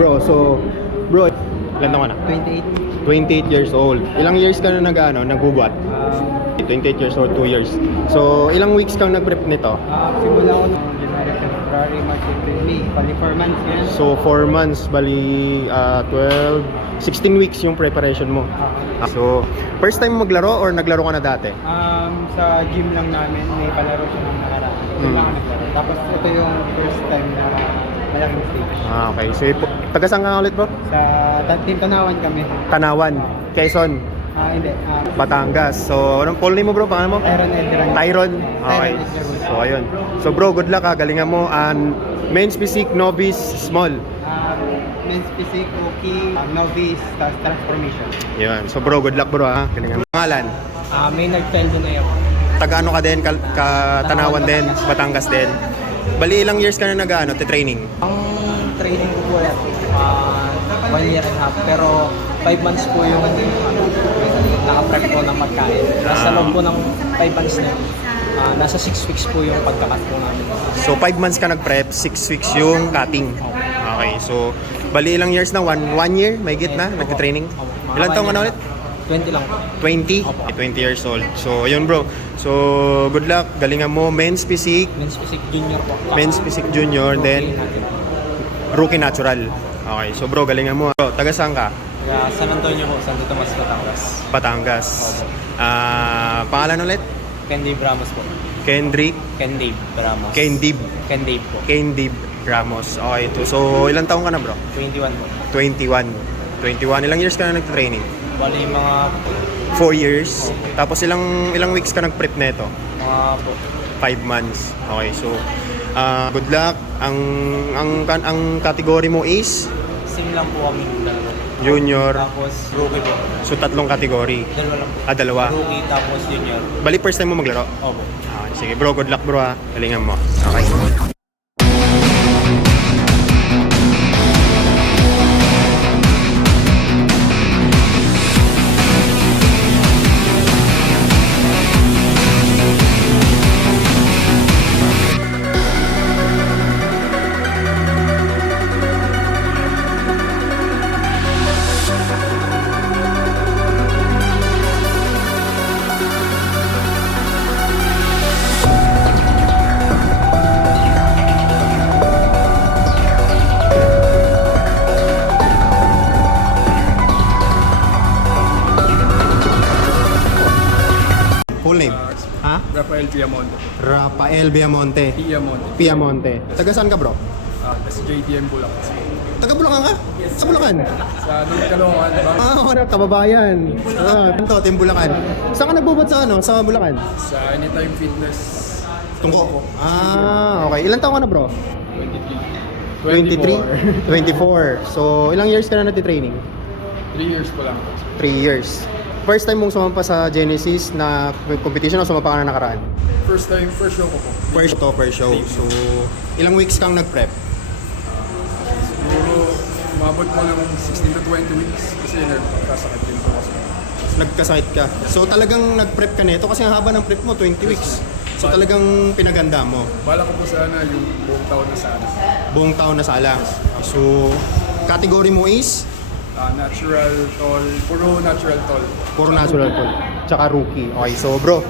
Bro, so, bro, ilan taon ka na? 28. 28 years old. Ilang years ka na nagubat? 28 years old, 2 years. So, ilang weeks kang nag-prep nito? Simula ko noong January, February, March, April, May. Bali 4 months yan. So, 4 months, bali 12, 16 weeks yung preparation mo. So, first time mo maglaro or naglaro ka na dati? Sa gym lang namin, may palaro siya ng nakaraan. Doon lang ako naglaro. Tapos ito yung first time na malaking stage. Okay. So, taga saan ka ulit bro? Sa Team Tanawan kami. Tanawan, Quezon, Hindi. Batangas. So, anong full name mo bro? Pangalan mo? Tyron Edran. Tyron. Okay. Tyron Edran. So, ayun. So, bro, good luck ha. Galingan mo. And men's physique, novice, small. Men's physique, okay, novice, transformation. Yun. So, bro, good luck bro ha. Galingan mo. Pangalan? Maynard Teldo na yun. Taga ano ka din? Tanawan din? Batangas din? Bali, ilang years ka na training? Ang training ko po yan, 1 year and a half. Pero 5 months po yung naka-prep ko ng magkain. Nasa loob po ng 5 months na yun, nasa 6 weeks po yung pagkakat po namin. So, 5 months ka nag-prep, 6 weeks yung cutting. Okay, so, bali ilang years na? 1 year? May git na? Nag-training? Ilang taong ka na ulit? 20 lang po. 20? 20 years old. So, yun bro. So, good luck. Galingan mo. Men's physique, Men's physique junior po. men's physique junior, then rookie natural. Okay, so bro, galingan mo. Bro, taga saan ka? San Antonio po, Santo Tomas, Batangas. Batangas. Pangalan ulit? Ken Dave Ramos po. Kendrick? Ken Dave Ramos. Kendib. Ken Dave po. Kendib Ramos. Okay, so ilang taong ka na bro? 21 po. 21. 21. Ilang years ka na nag-training? Bali mga 4 years. Tapos ilang weeks ka nag-prep neto? po. 5 months. Okay, so good luck. Ang category mo is Sing lang po kami dalawa. junior. Tapos rookie po. So tatlong category. Dalawa lang po. Dalawa. Rookie tapos junior. Bali first time mo maglaro? Opo. Okay, sige bro, good luck bro ha. Galingan mo. Okay. Full name? Ha? Rafael Piamonte. Rafael Viamonte. Piamonte. Taga saan ka bro? Sa JDM Bulacan. Taga Bulacan ka? Sa Bulacan? Sa Caloocan, ba? Kababayan. Ito, Team Bulacan. Saan ka nagbubot sa Bulacan? Sa Anytime Fitness. Tungko. Okay. Ilan taon ka na bro? 23. 24. So, ilang years ka na nagtitraining? 3 years pa lang. 3 years. First time mong sumampa sa Genesis na competition o sumampa ka na nakaraan? First show ko po. First show. So, ilang weeks kang nag-prep? Siguro, umabot mo ng 16 to 20 weeks kasi nagkasakit din po kasi. Nagkasakit ka. So, talagang nag-prep ka nito kasi ang haba ng prep mo, 20 weeks. So, talagang pinaganda mo. Bala ko po sana yung buong taon na sana. Buong taon na sala. So, category mo is? Natural tall, puro natural tall. Puro natural po. Tsaka rookie. Okay, so bro,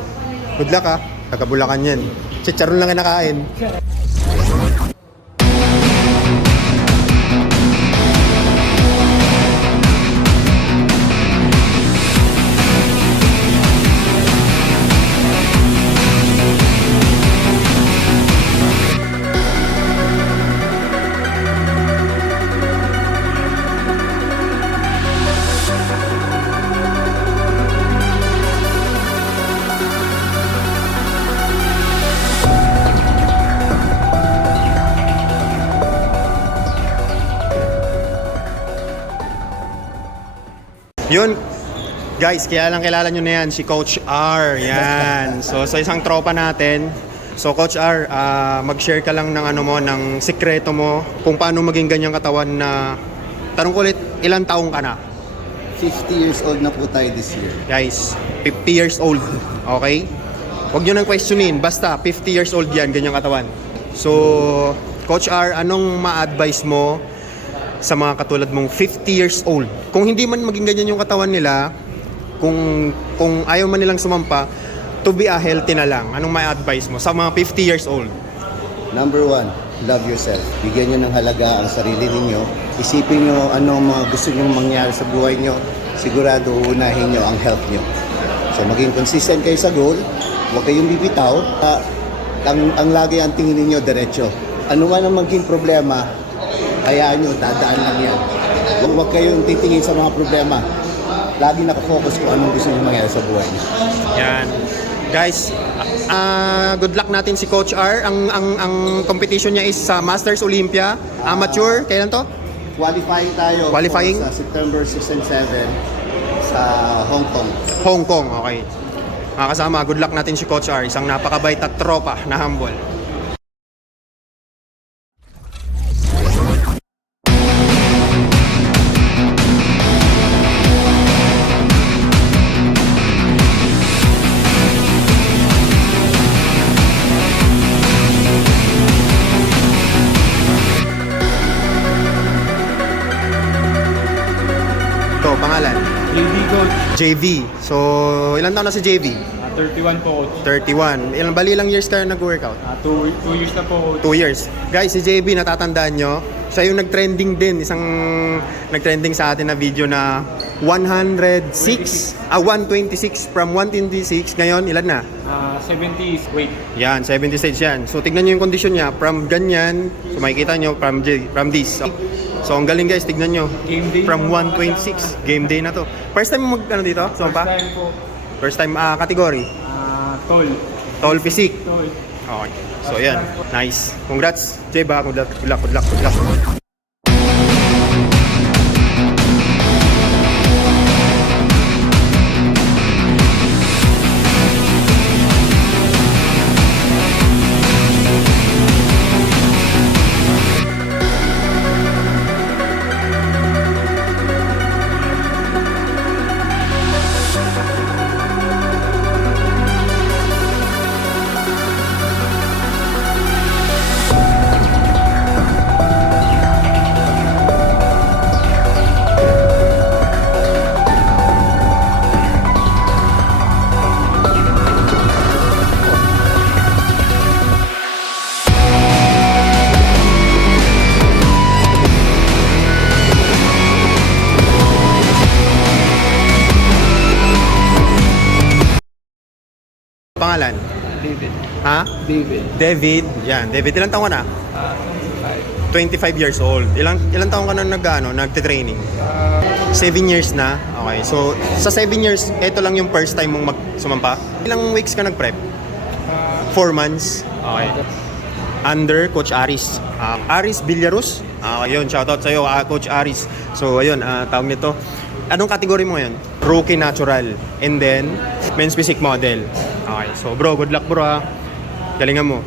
good luck ha. Taga Bulacan yan. Chicharon lang ang nakain. Yun, guys, kilala nyo na yan, si Coach R. Yan. So isang tropa natin. So Coach R, mag-share ka lang ng ng sikreto mo kung paano maging ganyang katawan na, tanong ko ulit, ilang taong ka na? 50 years old na po tayo this year. Guys, 50 years old. Okay? Huwag nyo nang questionin. Basta, 50 years old yan, ganyang katawan. So, Coach R, anong ma-advise mo sa mga katulad mong 50 years old. Kung hindi man maging ganyan yung katawan nila, kung ayaw man nilang sumampa, to be a healthy na lang. Anong may advice mo sa mga 50 years old? Number one, love yourself. Bigyan nyo ng halaga ang sarili ninyo. Isipin nyo ano ang mga gusto nyo mangyari sa buhay nyo. Sigurado uunahin nyo ang health nyo. So maging consistent kayo sa goal. Huwag kayong bibitaw. Ang lagi ang tingin ninyo diretso. Ano man ang maging problema, hayaan nyo, dadaan lang yan. Huwag kayong titingin sa mga problema. Lagi nakafocus kung anong gusto nyo mangyari sa buhay nyo. Yan. Guys, good luck natin si Coach R. Ang competition niya is sa Masters Olympia, amateur. Kailan to? Qualifying tayo Qualifying? sa September 6 and 7 sa Hong Kong. Hong Kong, okay. Mga kasama, good luck natin si Coach R. Isang napakabait at tropa na humble. Ito, pangalan? JV coach. JV. So, ilan taon na si JV? 31 po coach. 31. Ilang bali lang years ka nag-workout? 2 years na po coach. 2 years. Guys, si JB, natatandaan nyo, siya yung nag-trending din. Isang nag-trending sa atin na video na 126 from 126. Ngayon, ilan na? 70 weight. Yan, 76 yan. So, tignan nyo yung condition niya. From ganyan, so makikita nyo, from this. So, ang galing guys, tignan nyo. Game day. From 126. Game day na to. First time mo ano dito? First Sumpa? time po. First time category. Tall. Tall physique. Tall. Okay. So, yan. Nice. Congrats, Jeba. Good luck, good luck, good luck, good luck. Pangalan? David. Ha? David. David. Yan. David, ilang taon ka na? 25 years old. Ilang taon ka na nagte-training? 7 years na. Okay. So, sa 7 years, ito lang yung first time mong sumampa? Ilang weeks ka nag-prep? 4 months. Okay. Under Coach Aris. Aris Villarus. Ayun, shoutout sa'yo, Coach Aris. So, ayun, tawag nito. Anong category mo ngayon? Rookie natural. And then, men's physique model. Okay. So, bro, good luck bro ha. Galingan mo.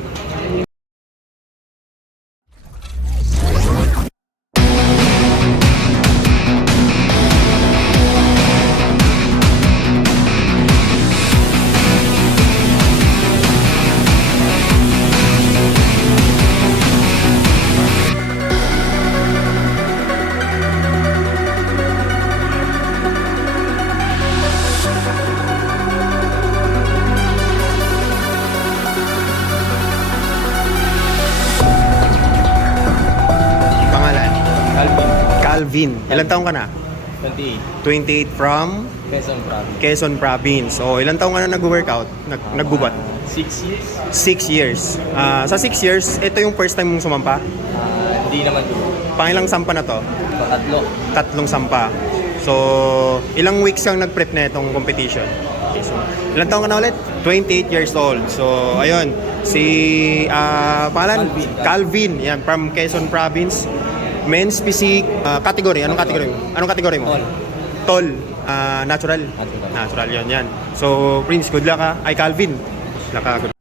Calvin. Ilang taong ka na? 28. 28 from Quezon Province. Quezon Province. So, ilang taong ka na nag-workout? Naggubat? 6 years? 6 years. Sa 6 years, ito yung first time mong sumampa? Hindi naman po. Pangilang sampa na to? Tatlo. Tatlong sampa. So, ilang weeks kang nag-prep na itong competition? Okay, so, ilang taong ka na ulit? 28 years old. So, ayun. Si, pangalan? Calvin. Yan, from Quezon Province. Men's physique, category. Anong category mo? Anong category mo? Tall. Tall. Natural. Natural. Natural, yan. So, Prince, good luck ha. Ay, Calvin. Good luck ha. Good.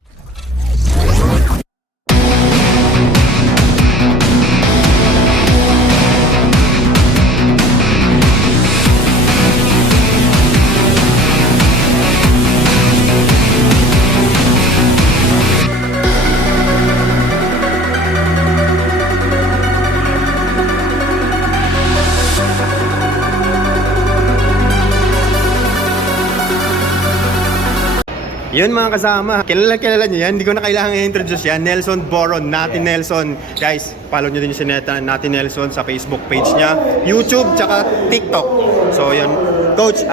Yun mga kasama, kilala nyo yan, hindi ko na kailangan i-introduce yan. Nelson Boron, Nati Nelson. Guys, follow nyo din si Nati Nelson sa Facebook page niya, YouTube, tsaka TikTok. So yun, Coach,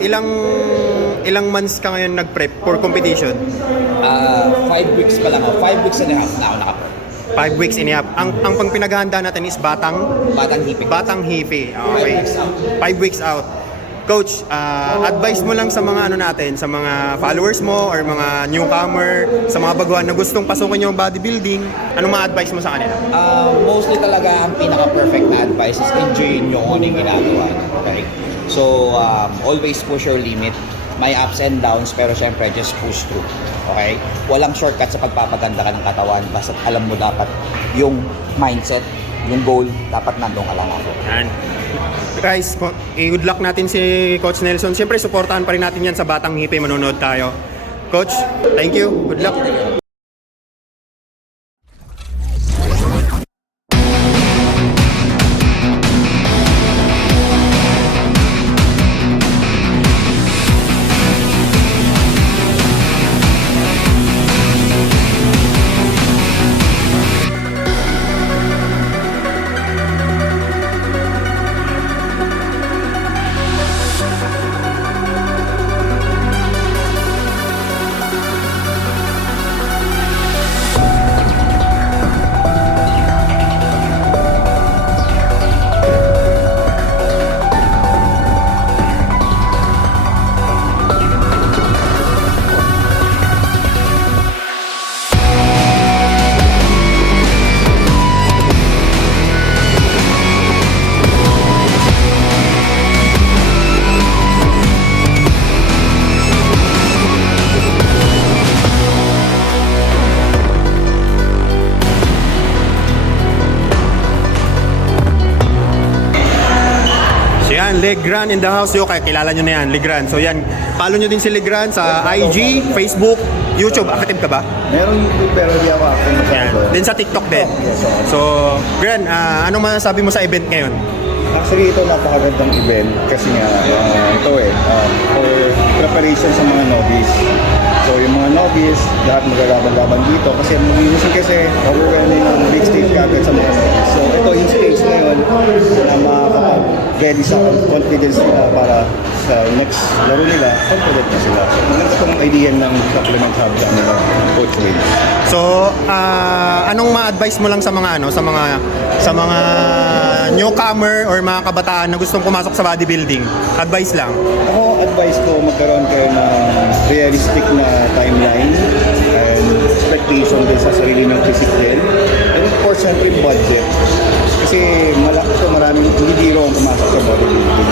ilang months ka ngayon nag-prep for competition? 5 weeks pa lang ako. 5 weeks and a half na ako naka-prep. 5 weeks and a half. Ang pang pinaghahanda natin is Batang Hipig. Batang Hipi. Okay. 5 weeks out. 5 weeks out. Coach, advice mo lang sa mga natin, sa mga followers mo or mga newcomer, sa mga baguhan na gustong pasukin yung bodybuilding, anong ma-advise mo sa kanila? Mostly talaga ang pinaka-perfect na advice is enjoy nyo kung ano yung ginagawa nyo. Okay? So, always push your limit. May ups and downs, pero syempre, just push through. Okay? Walang shortcut sa pagpapaganda ka ng katawan, basta alam mo dapat yung mindset, yung goal, dapat nandun ka lang ako. Yan. Guys, good luck natin si Coach Nelson. Siyempre, supportahan pa rin natin yan sa Batang Hipi. Manonood tayo. Coach, thank you. Good luck. Legran in the house. Yo, kaya kilala nyo na yan, Legran. So yan, follow nyo din si Legran sa IG, Facebook, YouTube. Active ka ba? Merong YouTube pero di ako active Yan. masyado. Din sa TikTok din. So, Gran, anong masasabi mo sa event ngayon? Actually, ito napakagandang event kasi nga for preparation sa mga novice. So, yung mga novice, lahat magagaban-gaban dito kasi minsan kasi overwhelming ang big stage kagad sa mga novice. So, ito yung stage ngayon na makakapag-ready sa confidence nila para sa next laro nila, confident na sila. So, maganda itong idea ng supplement hub sa nila, Coach Will. So, anong ma-advise mo lang sa mga sa mga newcomer or mga kabataan na gustong pumasok sa bodybuilding? Advice lang. Ako, advice ko magkaroon kayo ng realistic na timeline and expectation din sa sarili ng physique din. And of course, syempre budget. Kasi maraming hindi biro ang pumasok sa bodybuilding.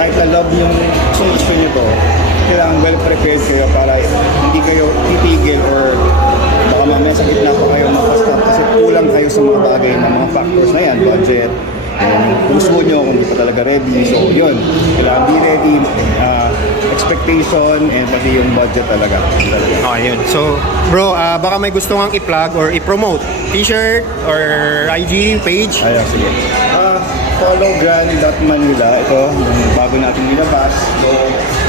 Kahit na love yung gusto nyo to, kailangan well prepared kayo para hindi kayo titigil or baka mamaya sa gitna pa kayo makastop kasi kulang kayo sa mga bagay na mga factors na yan, budget, and puso nyo kung hindi pa talaga ready. So yun, kailangan be ready, expectation, and pati yung budget talaga. Okay, yun. So, bro, baka may gusto kang i-plug or i-promote? T-shirt or IG page? Ayun, sige. Follow Grand.Manila. Ito, yung bago natin nilabas. So,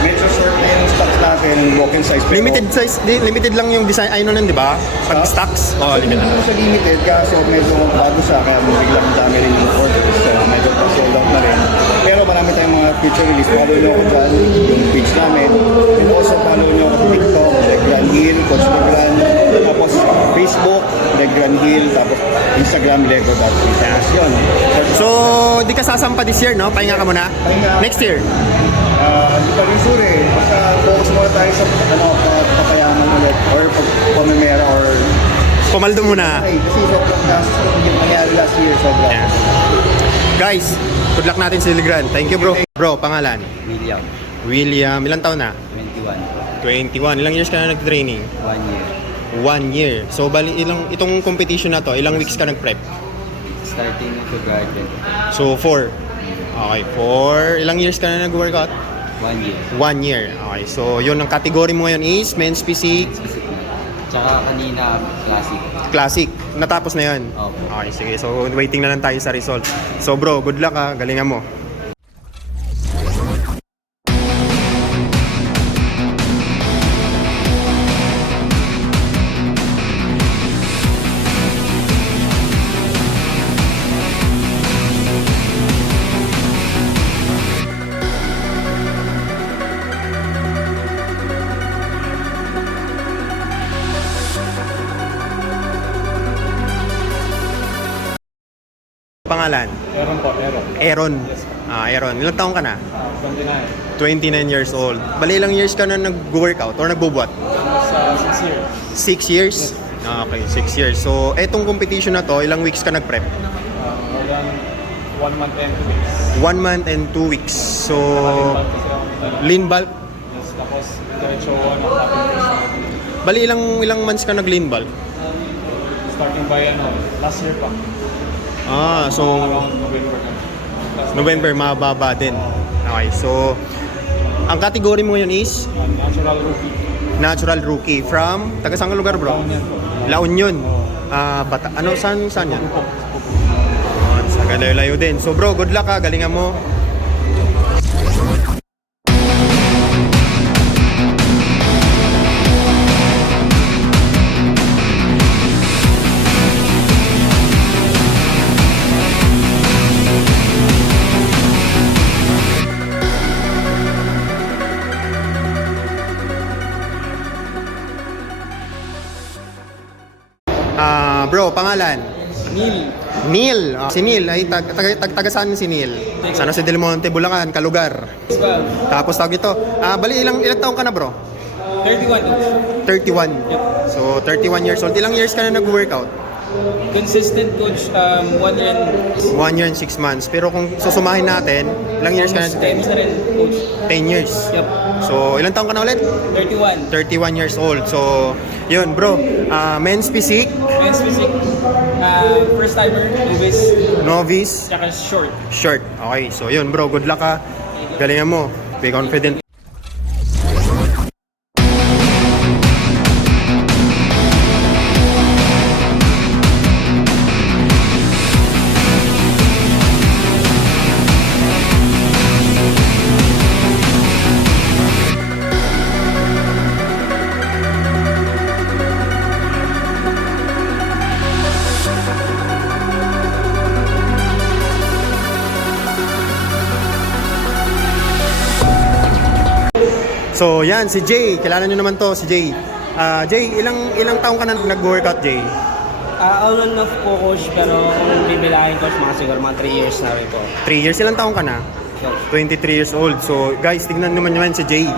medyo short na yung stocks natin, walk-in size. Pero, Limited size, limited lang yung design, ayun nun, di ba? Pag stocks. Oh, Hindi limited. mo siya limited kaso medyo bago siya kaya biglang dami rin yung orders. So, medyo sold out na rin. Pero marami tayong mga future release. Follow nyo ako dyan, yung page namin. And also follow nyo ako sa TikTok, Legran Hill, Coach Legran. Tapos Facebook, Legran Hill. Tapos Instagram, Lego.Fitness. Yun. So, di ka sasampa this year, no? Pahinga ka muna? Pahinga. Next year? Hindi pa rin sure eh. Basta focus muna tayo sa papayaman ulit or pamimera or Pumaldo muna. ay, kasi sobrang gastos yung nangyari last year sobrang. Yeah. Guys, good luck natin si Legran. Thank you, bro. Bro, pangalan? William. Ilang taon na? 21. Ilang years ka na nag-training? 1 year. 1 year. So, bali, itong competition na to, ilang weeks ka nag-prep? Starting to graduate. So, 4. Okay, 4. Ilang years ka na nag-workout? 1 year. 1 year. Okay, so yun ang category mo ngayon is men's physique, Tsaka kanina, classic. classic. Natapos na yun? Opo. Okay, sige. So, waiting na lang tayo sa result. So, bro, good luck ha. Galingan mo. Aaron. Aaron. Ilang taong ka na? 29. 29 years old. Bali, ilang years ka na nag-workout or nagbubuhat? Sa 6 years. 6 years? Okay, 6 years. So, etong competition na to, ilang weeks ka nag-prep? More than 1 month and 2 days. 1 month and 2 weeks. So, lean bulk. Yes, tapos diretso na Bali, ilang months ka nag-lean bulk? starting by last year pa. So, Around November. November, mababa din. Okay, so, ang category mo ngayon is Natural rookie. natural rookie from, taga saan ka lugar bro? La Union. Saan yan? Sa Galayo-layo din. So bro, good luck ha, galingan mo. Bro, pangalan? Neil. Neil. Si Neil ay taga saan si Neil? Sa San Jose del Monte, Bulacan, Kalugar. 12. Tapos tawag ito. Bali ilang taong ka na bro? 31. 31. So 31 years old. Ilang years ka na nag-workout? Consistent coach, 1 year and 1 year and 6 months. Pero kung susumahin natin, ilang years ka na? 10 na rin coach. 10 years. Yep. So ilang taong ka na ulit? 31. 31 years old. So yun bro, men's physique, Men's physique, first timer, novice, tsaka short. short. Okay, so yun bro, good luck ha. Galingan mo. Be confident. So yan, si Jay. Kilala nyo naman to, si Jay. Jay, ilang taong ka na nag-workout, Jay? On and off po coach, pero kung bibilahin coach, siguro mga 3 years na rin po. 3 years. Ilang taong ka na? 23 years old. So guys, tignan naman naman si Jay.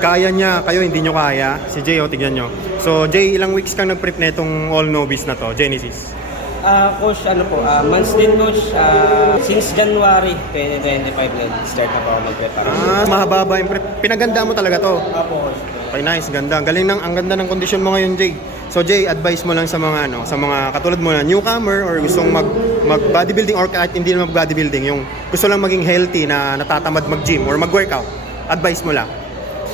Kaya niya, kayo hindi nyo kaya. Si Jay, tignan nyo. So Jay, ilang weeks kang nag-prep na itong all novice na to, Genesis? Coach, months din coach, since January 2025 start na po ako mag-prepare. Mahaba yung prep. Pinaganda mo talaga to. Apo coach. Okay, nice, ganda. Ang ganda ng kondisyon mo ngayon, Jay. So Jay, advice mo lang sa mga sa mga katulad mo na newcomer or gustong mag bodybuilding or kahit hindi na mag bodybuilding, yung gusto lang maging healthy na natatamad mag-gym or mag-workout. Advice mo lang.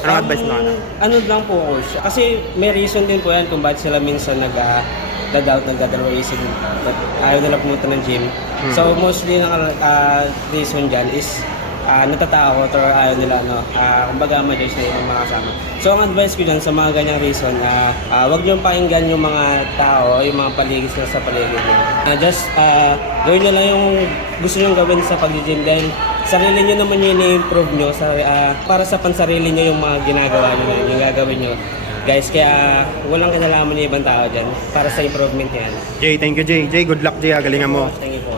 Anong advice mo lang? Ano lang po coach, kasi may reason din po yan kung bakit sila minsan nag-doubt, nagdadalawa isip, ayaw nila pumunta ng gym. So mostly ang reason dyan is natatakot or ayaw nila kumbaga ma-judge na yung mga kasama. So ang advice ko dyan sa mga ganyang reason, wag nyo pakinggan yung mga tao, yung mga paligid sila sa paligid nyo. Just gawin nyo lang yung gusto nyo gawin sa pag-gym dahil sarili nyo naman yung i-improve nyo para sa pansarili nyo yung mga ginagawa nyo, yung gagawin nyo. Guys, kaya walang kinalaman yung ibang tao dyan para sa improvement yan. Jay, thank you Jay. Jay, good luck Jay, galingan mo. Thank you po.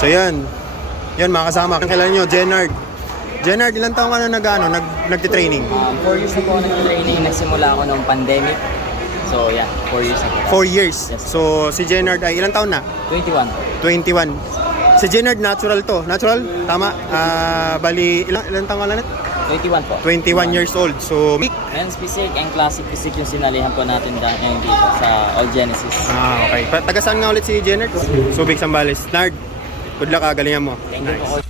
So yan. Yan mga kasama. Ang kailan nyo, Jenard. Jenard, ilang taong ka na nagtitraining? 4 years na po ako nag-training. Nagsimula ako nung pandemic. So yeah, 4 years na po. 4 years. Yes. So si Jenard ay ilang taon na? 21. 21. Si Jenard natural to. Natural? Tama. Bali, ilang taong ka na? 21 po. 21 years old. So, Men's physique and classic physique yung sinalihan po natin ngayon dito sa All Genesis. okay. Taga saan nga ulit si Jenard? Subic, Zambales. Nard, good luck ha, galingan mo. Thank you po.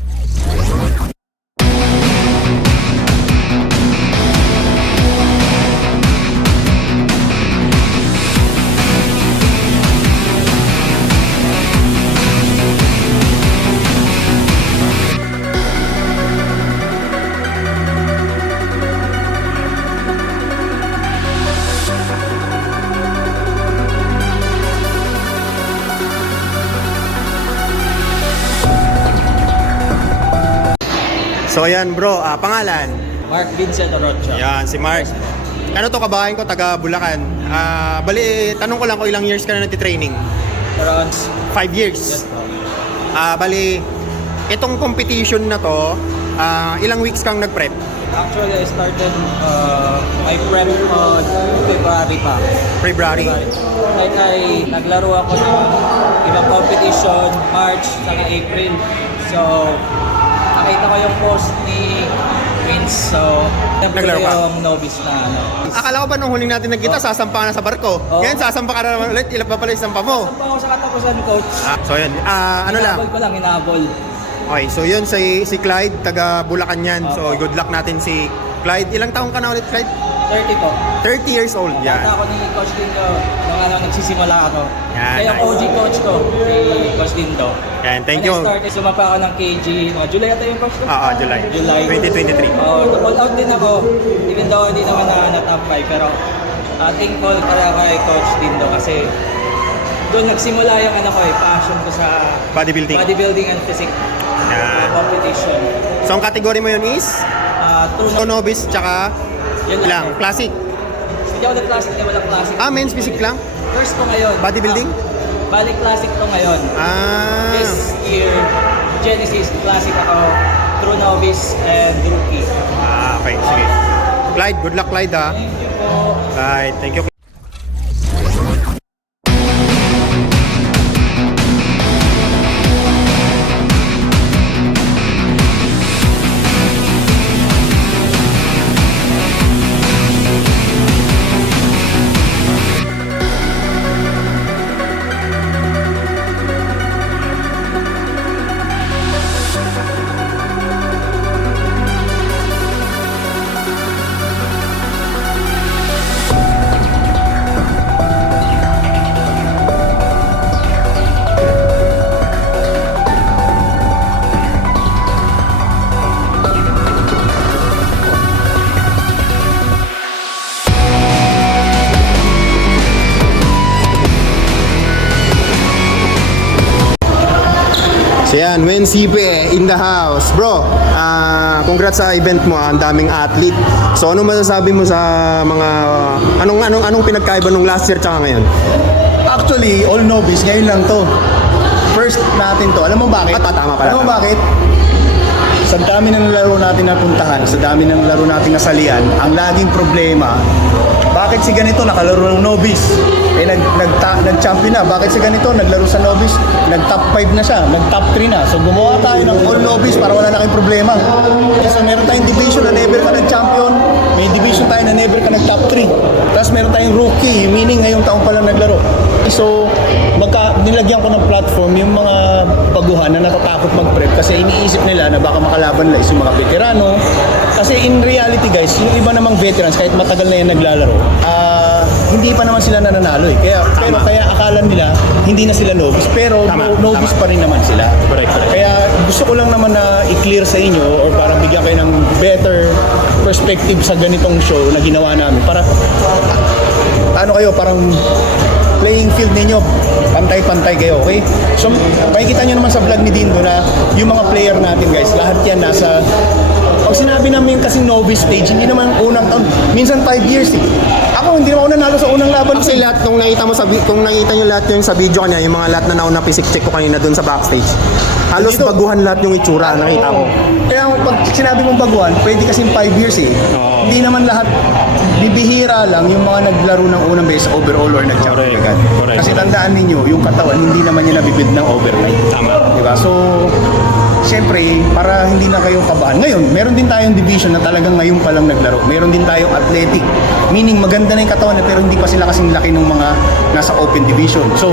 So ayan bro, pangalan? Mark Vincent Orocho. Yan, si Mark. Ano to, kabahin ko, taga Bulacan. Bali, tanong ko lang kung ilang years ka na nagtitraining? Around 5 years. yes po. Bali, itong competition na to, ilang weeks kang nag-prep? Actually, I started my prep on February pa. February. Like naglaro ako ng ibang competition, March, saka April. So, nakita ko yung post ni Vince. So, Naglaro ka? yung novice na ano. Akala ko ba nung huling natin nagkita, sasampa ka na sa barko? Oo. Ngayon, sasampa ka na naman ulit, ilan pa pala yung sampa mo? Saan pa ako sa katapusan, coach? So yan, ano lang? Hinabol ko lang, hinabol. Okay, so yun si Clyde, taga Bulacan yan. So good luck natin si Clyde. Ilang taong ka na ulit, Clyde? 30 po. 30 years old, yan. Bata ako ni Coach Dindo nung nagsisimula ako. Yan, Kaya nice. OG coach ko, si Coach Dindo. Yan, thank you. When I started, sumapa ako ng KG. July ata yung coach ko? July. July. 2023. All out din ako. Even though hindi naman na top 5. Pero thankful kaya kay Coach Dindo kasi doon nagsimula yung passion ko sa Bodybuilding. and physique Yan. competition. So ang category mo yun is? True Novice, tsaka Yun lang. Classic. Hindi ako nag-classic, hindi walang classic. Men's physique lang? First ko ngayon. Bodybuilding? Balik classic to ngayon. This year, Genesis, classic ako, true novice, and rookie. Okay, sige. Clyde, good luck Clyde ha. Thank you po. Clyde, thank you. So yan, Wen Sipe in the house. Bro, congrats sa event mo, ang daming athlete. So ano masasabi mo sa mga anong pinagkaiba nung last year tsaka ngayon? Actually, all novice, ngayon lang to. First natin to. Alam mo bakit? Tama pala. Alam mo bakit? Sa dami ng laro natin napuntahan, sa dami ng laro natin nasalian, ang laging problema, bakit si ganito nakalaro ng novice? Nag-champion na. Bakit si ganito naglaro sa novice? Nag-top 5 na siya, nag-top 3 na. So gumawa tayo ng all novice para wala na kayong problema. Kasi meron tayong division na never ka nag-champion, may division tayo na never ka nag-top 3. Tapos meron tayong rookie, meaning ngayong taong pa lang naglaro. So, nilagyan ko ng platform yung mga baguhan na natatakot mag-prep kasi iniisip nila na baka makalaban nila is yung mga veterano. Kasi in reality guys, yung iba namang veterans kahit matagal na yan naglalaro, hindi pa naman sila nananalo eh. Kaya akala nila hindi na sila novice, pero novice pa rin naman sila. Correct. Kaya gusto ko lang naman na i-clear sa inyo or para bigyan kayo ng better perspective sa ganitong show na ginawa namin para parang playing field ninyo, pantay-pantay kayo, okay? So, makikita nyo naman sa vlog ni Dindo na yung mga player natin guys, lahat yan nasa, pag sinabi namin kasing novice stage, hindi naman unang taon, minsan 5 years eh. Ako, hindi naman ako nanalo sa unang laban. Kasi lahat, kung nakita nyo lahat yun sa video kanya, yung mga lahat na nauna pisik-check ko kanina dun sa backstage, halos Dito, baguhan lahat yung itsura, nakita ko. Kaya pag sinabi mong baguhan, pwede kasing 5 years eh. Hindi naman lahat, bibihira lang yung mga naglaro ng unang beses overall or nag-champion agad. Kasi tandaan ninyo, yung katawan, hindi naman niya nabibuild ng overnight. Tama. Diba? So, siyempre, para hindi na kayong kabahan. Ngayon, meron din tayong division na talagang ngayon pa lang naglaro. Meron din tayong athletic. Meaning, maganda na yung katawan pero hindi pa sila kasing laki ng mga nasa open division. So,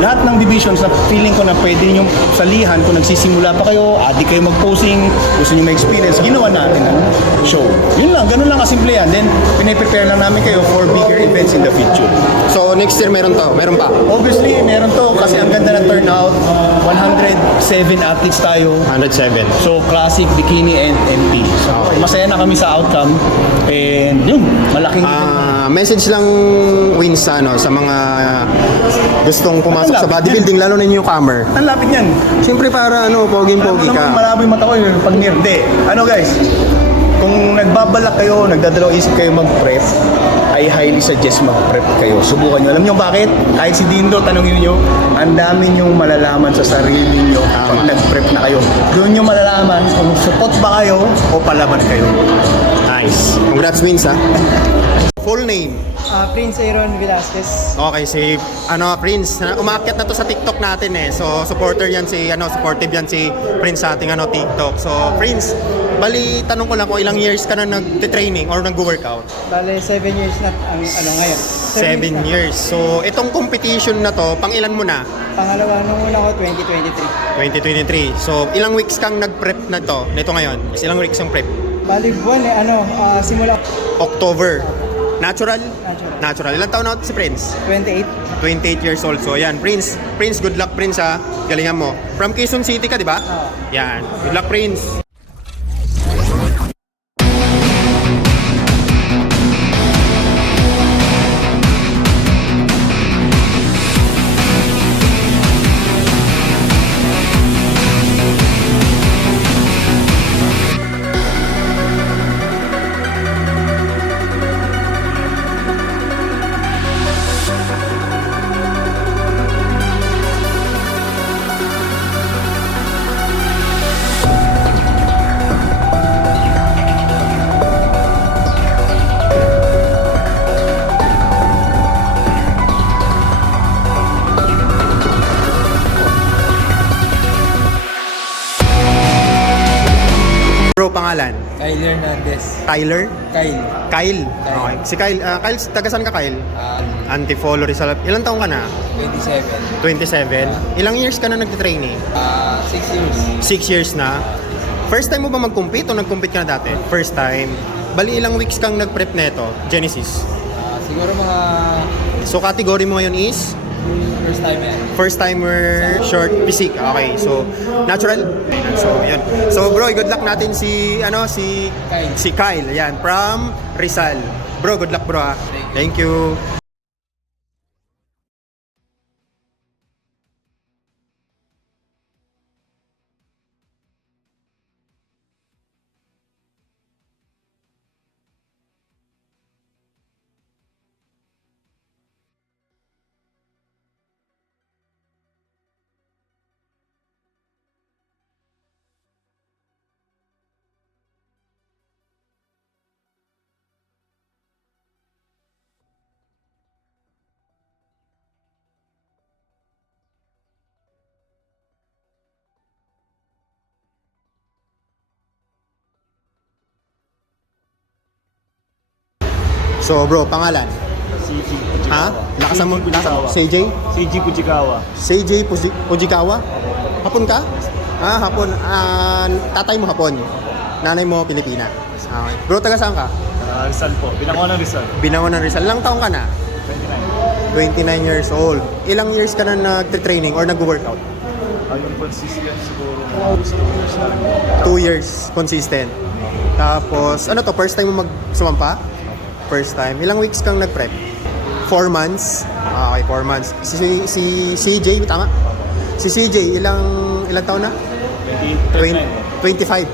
lahat ng divisions na feeling ko na pwede nyo salihan kung nagsisimula pa kayo, di kayo mag-posing, gusto nyo ma-experience, ginawa natin ang show. Yun lang, ganun lang kasimple yan. Then, pinaprepare lang namin kayo for bigger events in the future. So next year meron pa? Obviously, meron to kasi ang ganda ng turnout. 106 107 athletes tayo. 107. So, classic, bikini, and MP. So, masaya na kami sa outcome. And yun, malaking... Message lang wins sa mga gustong pumasok sa bodybuilding, lalo na yung newcomer. Ang lapit yan. Siyempre para poging-pogi Alam mo naman, ka. malabo yung mata ko yun, pag nirde. Ano guys, kung nagbabalak kayo, nagdadalawang isip kayo mag-prep, I highly suggest mag-prep kayo. Subukan nyo. Alam nyo bakit? Kahit si Dindo, tanongin nyo, ang dami nyong malalaman sa sarili nyo pag nag-prep na kayo. Doon nyo malalaman kung support ba kayo o palaban kayo. Nice. Congrats wins ha. Full name. Prince Aaron Velasquez. Okay, si Prince, umaakyat na to sa TikTok natin eh. So supporter yan supportive yan si Prince sa ating TikTok. So Prince, bali tanong ko lang kung ilang years ka na nagte-training or nag-workout? Bale, 7 years na ang ngayon. 7 years. So itong competition na to, pang ilan mo na? Pangalawa nung una ko, 2023. 2023. So ilang weeks kang nag-prep na to? Nito ngayon. Ilang weeks ang prep? Bali, buwan simula October. Natural? Natural. Ilang taon na si Prince? 28. 28 years old. So yan, Prince, good luck Prince ha. Galingan mo. From Quezon City ka, di ba? Yan. Good luck Prince. Bro, pangalan? Kyle Hernandez. Tyler? Kyle. Kyle? Okay. Si Kyle, Kyle, taga saan ka Kyle? Antipolo Rizal. Ilang taong ka na? 27. 27. Ilang years ka na nagtitraining? 6 years. 6 years na. First time mo ba mag-compete o nag-compete ka na dati? First time. Bali ilang weeks kang nag-prep neto? Genesis. Siguro mga So category mo ngayon is? first time yan. First timer, short, physique. Okay, so natural. So yun. So bro, good luck natin si Kyle. si Kyle. Yan, from Rizal. Bro, good luck bro ha. Thank you. So bro, pangalan? CG Ha? Lakasan mo, CJ? CG Fujikawa. CJ Fujikawa? Hapon ka? Hapon. Tatay mo Hapon. Nanay mo Pilipina. Okay. Bro, taga saan ka? Rizal po. Binangon ng Rizal. Binangon ng Rizal. Ilang taong ka na? 29 years old. Ilang years ka na nagte-training or nag-workout? Yung consistent siguro 2 years na rin. 2 years consistent. Tapos, first time mo sumampa? First time. Ilang weeks kang nag-prep? 4 months. Okay, 4 months. Si CJ, tama? Si CJ, ilang taon na? 25.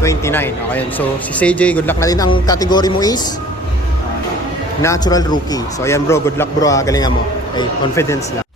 29. Okay, so si CJ, good luck natin. Ang category mo is? Natural rookie. So ayan bro, good luck bro ha. Galingan mo. Okay, confidence lang.